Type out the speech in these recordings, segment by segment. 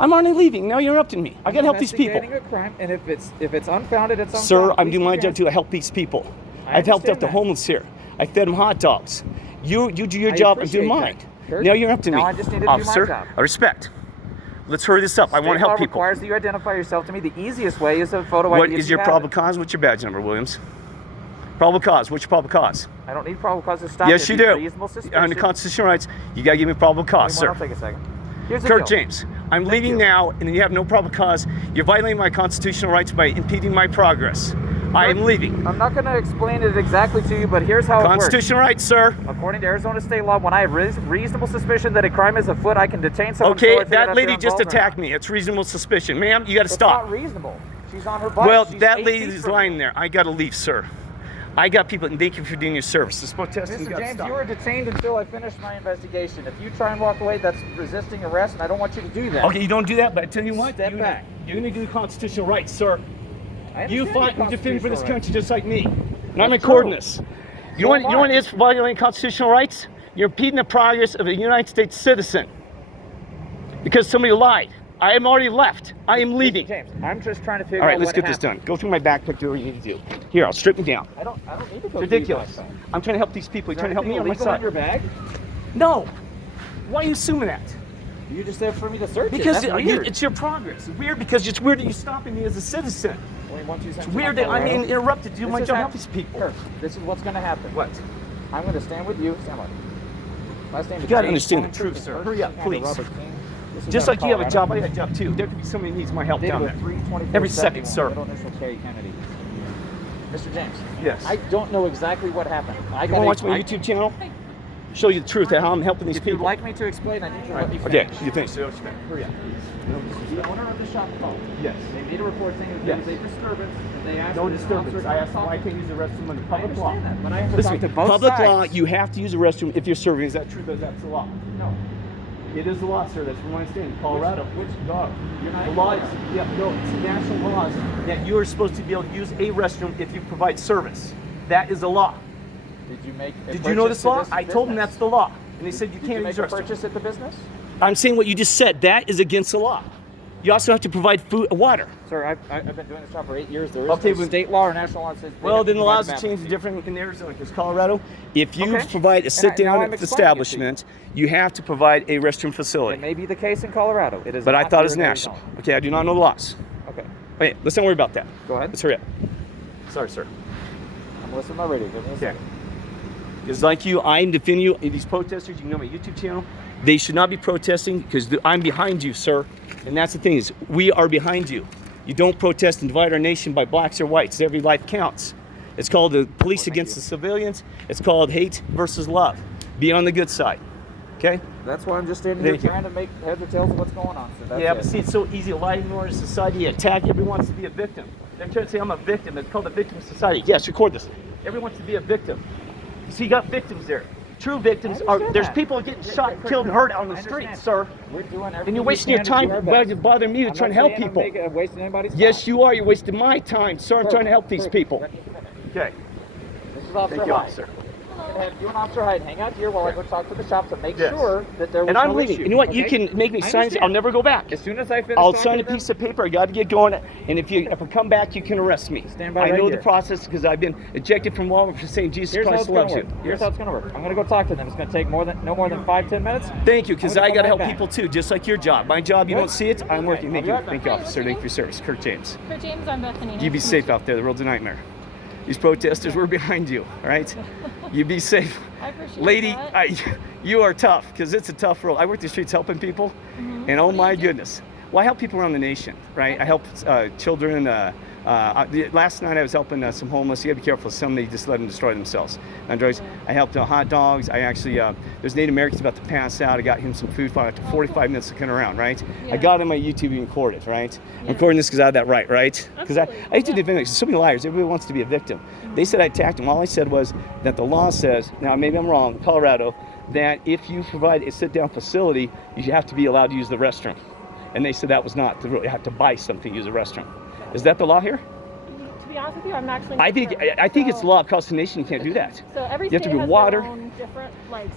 I'm already leaving. Now you're interrupting me. I gotta help these people. A crime, and if it's unfounded, it's unfounded. Sir, I'm doing my job to help these people. I've helped out the homeless here. I fed them hot dogs. You do your job. I'm doing mine. Now you're interrupting me. Now I just need to do Officer, my job. I respect. Let's hurry this up. I want to help people. Requires that you identify yourself to me. The easiest way is a photo ID. What is your probable cause? What's your badge number, Williams? Probable cause. What's your probable cause? I don't need probable cause to stop. Yes, you do. Reasonable suspicion. Under constitutional rights, you gotta give me probable cause, sir. I'll take a second. Here's the Kurt deal. James, I'm leaving now, and you have no probable cause. You're violating my constitutional rights by impeding my progress. I am leaving. I'm not going to explain it exactly to you, but here's how it works. Constitutional rights, sir. According to Arizona state law, when I have reasonable suspicion that a crime is afoot, I can detain someone. Okay, that lady just attacked me. It's reasonable suspicion. Ma'am, you got to stop. It's not reasonable. She's on her bike. Well, She's that lady's lying there. I got to leave, sir. I got people, and thank you for doing your service. This protesting, Mr. James, you are detained until I finish my investigation. If you try and walk away, that's resisting arrest, and I don't want you to do that. Okay, you don't do that, but I tell you what, Step back. You're going to do the constitutional rights, sir. You fight and defend for this country just like me. And I'm recording this. You know what is violating constitutional rights? You're impeding the progress of a United States citizen. Because somebody lied. I am already left. I am leaving. James, I'm just trying to figure out all right, let's get this done. Go through my backpack, do what you need to do. Here, I'll strip me down. I don't need to go. It's ridiculous. I'm trying to help these people. You're trying to help me on my side. In your bag? No. Why are you assuming that? You just said for me to search because it. Because it's your progress. It's weird because it's weird that you're stopping me as a citizen. It's weird that I'm being interrupted to do my job. Help these people. Kirk, this is what's going to happen. What? I'm going to stand with you. Stand by. Last name is you got to understand the truth, sir. Hurry up, please. Just like you have a job, I have a job too. There could be somebody who needs my help down there. Every second, sir. Mr. James. Yes. I don't know exactly what happened. You want to watch my YouTube channel? Show you the truth of how I'm helping these people. If you'd like me to explain, I need to let me finish. Okay, you think so? Hurry up, please. The owner of the shop called. Yes. They made a report saying that there was a disturbance. And they asked no disturbance. I asked why I can't use the restroom under public law. But I have to Listen, talk to both public sides. law, you have to use the restroom if you're serving. Is that true? That's the law. No. It is the law, sir. That's from my understanding. Colorado. Which law? The law is, it's national laws that you are supposed to be able to use a restroom if you provide service. That is the law. Did you know this law? I told them that's the law. And they said you can't use the restroom. Did you purchase at the business? I'm saying what you just said. That is against the law. You also have to provide food, water. Sir, I've been doing this job for 8 years. There is no state law or national law that says. Well, then the laws have changed different in Arizona because Colorado, if you provide a sit-down establishment, you have to provide a restroom facility. It may be the case in Colorado. It is. But I thought it was national. Okay, I do not know the laws. Okay. Wait, let's not worry about that. Go ahead. Let's hurry up. Sorry, sir. I'm listening to my radio. Give me a second. Because like you, I'm defending you. These protesters, you can know my YouTube channel. They should not be protesting because I'm behind you, sir. And that's the thing is, we are behind you. You don't protest and divide our nation by blacks or whites. Every life counts. It's called the police against the civilians. It's called hate versus love. Be on the good side. Okay? That's why I'm just standing here trying to make heads or tails of what's going on. So but see, it's so easy to lie in our society. Attack. Everyone wants to be a victim. They're trying to say I'm a victim. It's called a victim society. Yes, record this. Everyone wants to be a victim. See, you got victims there. True victims are, there's people getting shot, killed, and hurt on the streets, sir. We're doing everything. And you're wasting your time bothering me to try and help people. Wasting anybody's time. Yes, you are. You're wasting my time, sir. I'm trying to help these people. Okay. This is Officer Hyde. You and Officer Hyde hang out here while I go talk to the shop to make sure that there was and I'm no leaving. issue. You know what? You can make me sign. I'll never go back. As soon as I finish, I'll sign a piece of paper. I got to get going. And if I come back, you can arrest me. Stand by. I know the process because I've been ejected from Walmart for saying Jesus Christ loves you. Here's how it's going to work. I'm going to go talk to them. It's going to take no more than 5-10 minutes. Thank you, because I got to help people too, just like your job. My job, you don't see it. I'm working. Thank you. Thank you, officer. Thank you for your service. Kurt James. Kurt James, I'm Bethany. You be safe out there. The world's a nightmare. These protesters, we're behind you, all right? You be safe. I appreciate Lady, that. you are tough, because it's a tough world. I work the streets helping people, and oh my goodness. Well, I help people around the nation, right? I help children. Last night I was helping some homeless. You gotta be careful. Somebody just let them destroy themselves on drugs. I helped hot dogs. I actually, there's Native Americans about to pass out. I got him some food after 45 minutes of coming around, right? I got on my YouTube and recorded, right? I'm recording this because I have that right, right? Because I used to defend it. So many liars. Everybody wants to be a victim. They said I attacked them. All I said was that the law says, now maybe I'm wrong, Colorado, that if you provide a sit-down facility, you have to be allowed to use the restroom. And they said that was not the rule. You have to buy something to use the restroom. Is that the law here? To be honest with you, I'm actually. I think it's the law across the nation. You can't do that. So every you have state to be has water. their own different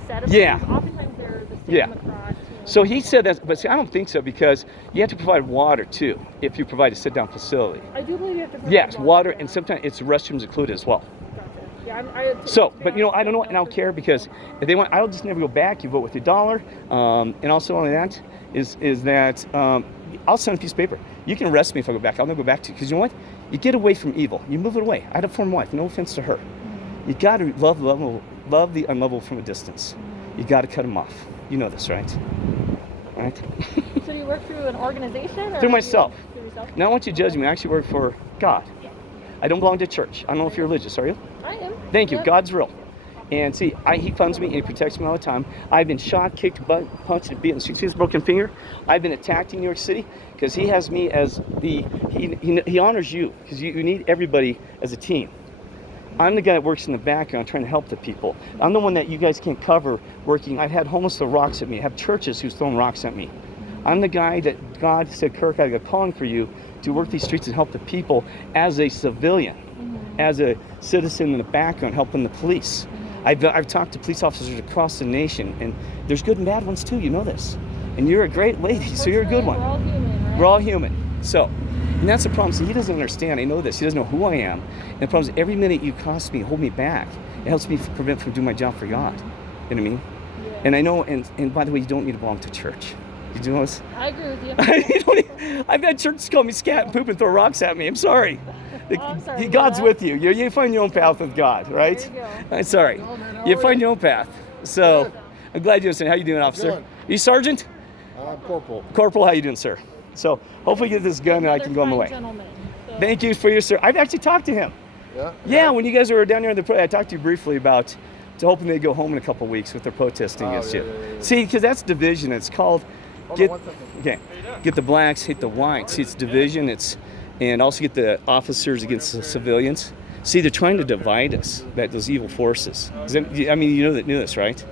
set of things. Oftentimes they're the same across. So he said that, but see, I don't think so because you have to provide water too if you provide a sit-down facility. I do believe you have to provide Yes, water, yeah. and sometimes it's restrooms included as well. Gotcha. Yeah, So, but you know, I don't know, and I don't care because if they want, I'll just never go back. You vote with your dollar, and also only that is that I'll sign a piece of paper. You can arrest me if I go back. I'll never go back to you because you know what? You get away from evil. You move it away. I had a former wife. No offense to her. You got to love the unlovable from a distance. You got to cut them off. You know this, right? Right? So do you work through an organization? Or Through myself. Through yourself? Now, I want you to judge me. I actually work for God. Yeah. I don't belong to church. I don't know if you're religious. Are you? I am. Thank you. Yep. God's real. And see, he funds me and he protects me all the time. I've been shot, kicked, punched, and beaten. See his broken finger? I've been attacked in New York City because he has me as he honors you because you need everybody as a team. I'm the guy that works in the background trying to help the people. I'm the one that you guys can't cover working. I've had homeless throw rocks at me. I have churches who's thrown rocks at me. I'm the guy that God said, Kirk, I got a calling for you to work these streets and help the people as a civilian, as a citizen in the background, helping the police. I've talked to police officers across the nation, and there's good and bad ones too, you know this. And you're a great lady, so you're a good one. We're all human, right? We're all human. So, and that's the problem. So he doesn't understand. I know this. He doesn't know who I am. And the problem is every minute you cost me, hold me back, it helps me prevent from doing my job for God. You know what I mean? Yeah. And I know, and by the way, you don't need to belong to church. Did you know this? I agree with you. I've had churches call me scat and poop and throw rocks at me. I'm sorry. I'm sorry to hear God's that. with you. You find your own path with God, right? There you go. I'm sorry. You find your own path. So I'm glad you understand. How you doing, officer? Good. You sergeant? Corporal. Corporal, how you doing, sir? So hopefully get this gun and I can go on my Another way. fine gentleman, so- Thank you for your sir. I've actually talked to him. Yeah? Yeah, when you guys were down there in the I talked to you briefly about hoping they go home in a couple weeks with their protesting against you. yeah. See, because that's division. It's called Hold get on 1 second. okay, get the blacks, hit the whites. See, it's division. And also get the officers against the civilians. See, they're trying to divide us. Those evil forces. I mean, you knew this, right?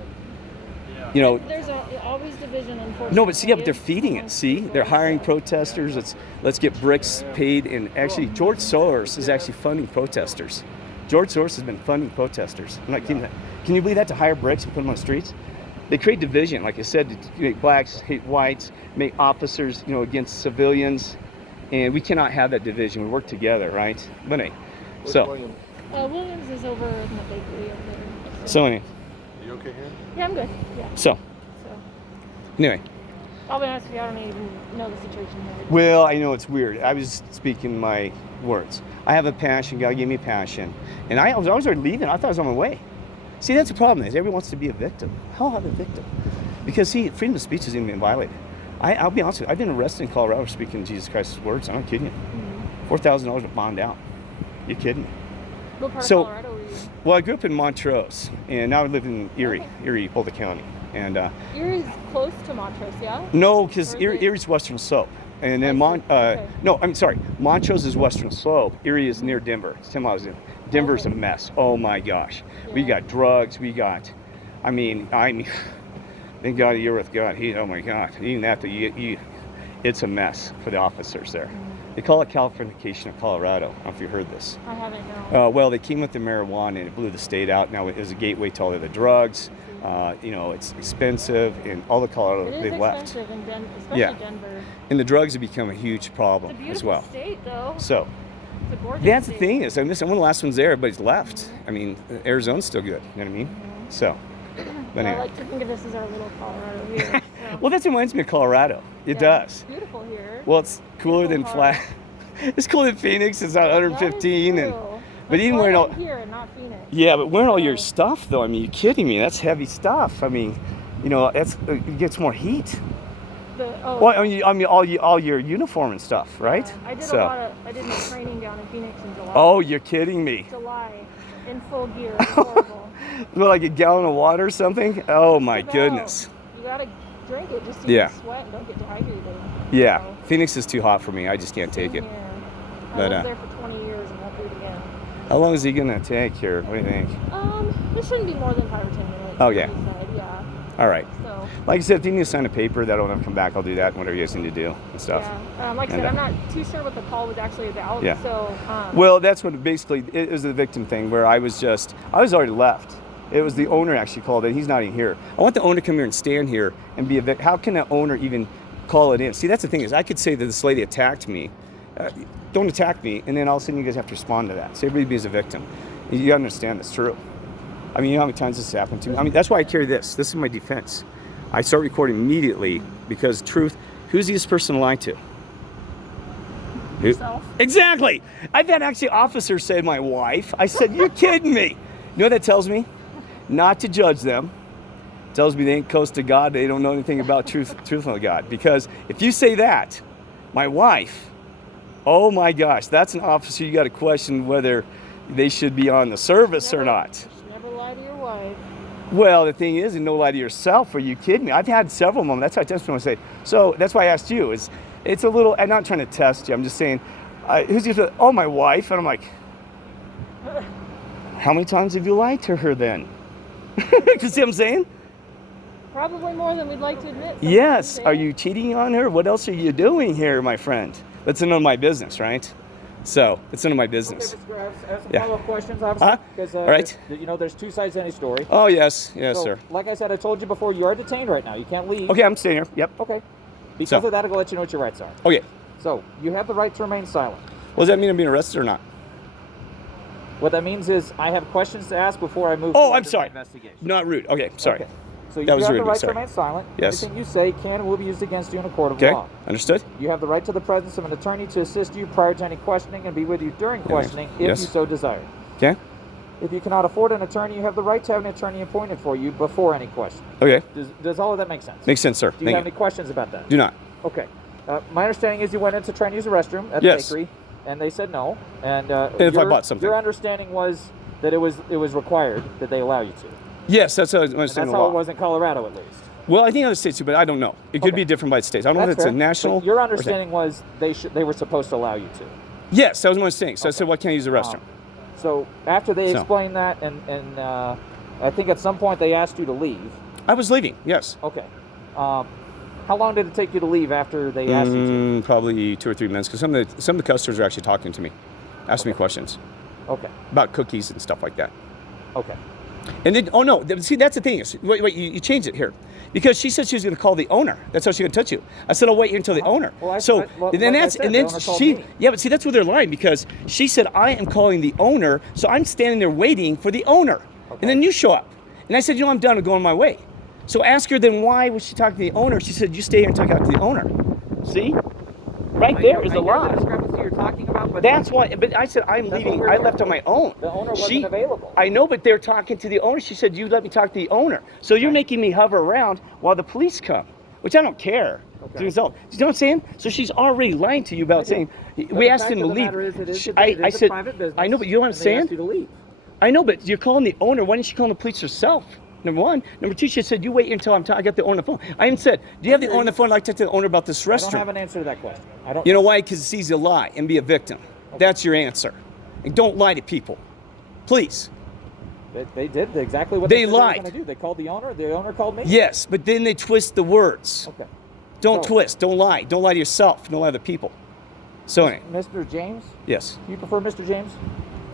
You know. There's always division, unfortunately. No, but see, yeah, but they're feeding it. See, they're hiring protesters. Let's get bricks paid, and actually, George Soros is actually funding protesters. George Soros has been funding protesters. I'm not kidding. Can you believe that, to hire bricks and put them on the streets? They create division, like I said, to make blacks hate whites, make officers, against civilians, and we cannot have that division. We work together, right? But anyway, so Williams is over in the bakery over there. so anyway, You okay here? Yeah, I'm good. Yeah. so anyway. I'll be honest with you, I don't even know the situation here. Well, I know it's weird. I was speaking my words. I have a passion. God gave me a passion. And I was already leaving. I thought I was on my way. See, that's the problem is everyone wants to be a victim. How am I a victim? Because, see, freedom of speech isn't even being violated. I'll be honest with you. I've been arrested in Colorado for speaking Jesus Christ's words. I'm not kidding you. $4,000 to bond out. You kidding me? What part So- of Colorado were you in? Well, I grew up in Montrose, and now I live in Erie, Boulder County. And Erie's close to Montrose, yeah? no, because Or is it- Erie's Western Slope. And then Okay. no, I'm sorry. Montrose is Western Slope. Erie is near Denver. It's 10 miles in. Denver's a mess. Oh my gosh. We Yeah. got drugs. I mean, thank God you're with God. Oh my God. Even that, it's a mess for the officers there. They call it Californication of Colorado. I don't know if you heard this. I haven't, no. Well, they came with the marijuana and it blew the state out. Now it is a gateway to all of the drugs. It's expensive, and all the Colorado It is they've left. expensive in especially Yeah. Denver. And the drugs have become a huge problem It's a as beautiful well. state, though. So It's a gorgeous that's the state. thing is, I'm one of the last ones there. Everybody's left. I mean, Arizona's still good. You know what I mean? So, but Well, I anyway. like to think of this as our little Colorado here. So. Well, that reminds me of Colorado. It Yeah, does. It's beautiful here. Well, it's cooler than Beautiful flat. It's cooler than Phoenix. It's not 115, That is and true. but That's even why wearing I'm all here and not Phoenix. yeah, but wearing all your So- stuff though. I mean, you kidding me? That's heavy stuff. I mean, it gets more heat. Well, I mean, all your uniform and stuff, right? I did So. I did my training down in Phoenix in July. Oh, you're kidding me. July, in full gear. It's horrible. Well, like a gallon of water or something? Oh my About- goodness. You gotta drink it just so Yeah. you sweat and don't get dehydrated. Yeah, So, Phoenix is too hot for me. I just can't take it. same here. I But, lived there for 20 years and won't do it again. How long is he gonna take here? What do you think? It shouldn't be more than 5 or 10 minutes. Oh, yeah. He said, yeah. All right. So, Like I said, if you need to sign a paper that I'll never come back, I'll do that. Whatever you guys need to do and stuff. yeah. Like I said, And, I'm not too sure what the call was actually about. Yeah. So, Well, that's what basically it was the victim thing where I was already left. It was the owner actually called it. He's not even here. I want the owner to come here and stand here and be a victim. How can the owner even call it in? See, that's the thing is I could say that this lady attacked me. Don't attack me, and then all of a sudden you guys have to respond to that. So everybody be as a victim. You understand that's true. I mean, you know how many times this has happened to me? I mean, that's why I carry this. This is my defense. I start recording immediately because truth, who's the easiest person to lie to? Yourself. Exactly. I've had actually officers say my wife. I said, you're kidding me. You know what that tells me? Not to judge them. It tells me they ain't close to God. They don't know anything about truthful God. Because if you say that, my wife, oh my gosh, that's an officer you got to question whether they should be on the service or not. Never lie to your wife. Well, the thing is, and no lie to yourself. Are you kidding me? I've had several moments. That's why I just want to say. So that's why I asked you. It's a little. I'm not trying to test you. I'm just saying. Who's your? Oh, my wife. And I'm like, how many times have you lied to her then? You see what I'm saying? Probably more than we'd like to admit. Sometimes, Yes. yeah. Are you cheating on her? What else are you doing here, my friend? That's none of my business, right? So it's none of my business. Okay, Mr. Graves, I have some Yeah. follow-up questions, obviously, because All right. you know there's two sides to any story. Oh yes, yes, So, sir. like I said, I told you before, you are detained right now. You can't leave. Okay, I'm staying here. Yep. Okay. Because So- of that, I'll let you know what your rights are. Okay. So you have the right to remain silent. Well, does that mean I'm being arrested or not? What that means is I have questions to ask before I move. Oh, forward I'm with sorry. the investigation. Not rude. Okay, sorry. Okay. So you That was have rude the of me, right to sorry. remain silent. Yes. Everything you say can and will be used against you in a court of Okay. law. Understood. You have the right to the presence of an attorney to assist you prior to any questioning and be with you during questioning if Yes. you so desire. Okay. If you cannot afford an attorney, you have the right to have an attorney appointed for you before any question. Okay. Does all of that make sense? Makes sense, sir. Do you Thank have you. any questions about that? Do not. Okay. My understanding is you went in to try and use the restroom at Yes. the bakery, and they said no. And if I bought something. Your understanding was that it was required that they allow you to. Yes, that's how I And understand that's the how law. it was in Colorado, at least. Well, I think other states do, but I don't know. It could Okay. be different by states. I don't know if That's it's a fair, national. but your or- understanding was they were supposed to allow you to. Yes, that was my understanding. So I Okay. said, why can't I use the restroom? So after they So. explained that, and I think at some point they asked you to leave. I was leaving. Yes. Okay. How long did it take you to leave after they asked you to? Probably 2 or 3 minutes, because some of the customers are actually talking to me, asking me questions Okay. about cookies and stuff like that. Okay. And then, oh no, see, that's the thing is, wait, you changed it here. Because she said she was going to call the owner. That's how she was going to touch you. I said, I'll wait here until the owner. Well, And then like I that's, said, and the then owner called she, me. yeah, but see, that's where they're lying, because she said, I am calling the owner, so I'm standing there waiting for the owner. Okay. And then you show up. And I said, I'm done, I'm going my way. So ask her, then why was she talking to the owner? She said, you stay here and talk out to the owner. See? Right there is I the hear lie. the discrepancy you're talking about, but That's why, but I said, I'm That's leaving. what we're I here left for. on my own. The owner wasn't available. I know, but they're talking to the owner. She said, you let me talk to the owner. So you're making me hover around while the police come, which I don't care. Okay. As a result. You know what I'm saying? So she's already lying to you about saying, we asked him to leave. I said, I know, but you know what I'm saying? Asked you to leave. I know, but you're calling the owner. Why didn't you call the police yourself? Number one. Number two, she said, you wait until I got the owner on the phone. I even said, do you have the owner on the phone? I'd like to talk to the owner about this I don't have restroom. an answer to that question. I don't. You know why? Because it's easy to lie and be a victim. That's your answer. And don't lie to people. Please. They did exactly what They said lied. were going to do. They called the owner. The owner called me. Yes, but then they twist the words. Okay. Don't So- twist. Don't lie. Don't lie to yourself. Don't lie to people. So anyway, Mr. James, yes. you prefer Mr. James?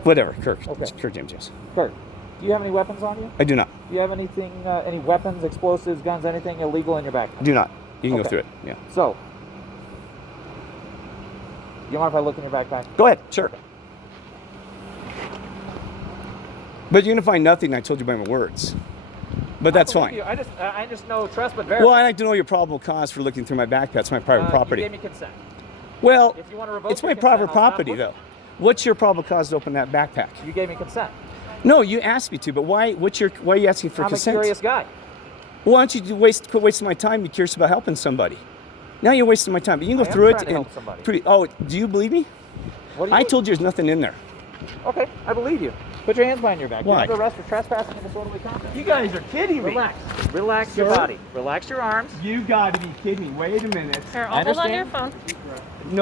Whatever. Kirk. Okay. Kirk James, yes. Kurt, do you have any weapons on you? I do not. Do you have anything, any weapons, explosives, guns, anything illegal in your backpack? I do not. You can Okay. go through it. Yeah. So, you mind if I look in your backpack? Go ahead. Sure. But you're going to find nothing. I told you by my words. But that's I believe fine. you. I just know trust but verify. Well, I like to know your probable cause for looking through my backpack. It's my private property. You gave me consent. Well, If you want to revoke it's your my consent, private I'll stop property, looking. though. What's your probable cause to open that backpack? You gave me consent. No, you asked me to, but why? Why are you asking for I'm consent? a curious guy. Well, why don't you quit wasting my time? Be curious about helping somebody. Now you're wasting my time. But you can I go am through it trying to and help somebody. do you believe me? What do you I mean? told you there's nothing in there. Okay, I believe you. Put your hands behind your back. Why? You're under arrest for trespassing and disorderly conduct. You guys are kidding Relax. Relax your Sir? body. Relax your arms. You got to be kidding me. Wait a minute. Here, I I'll hold on to your understand. phone. No.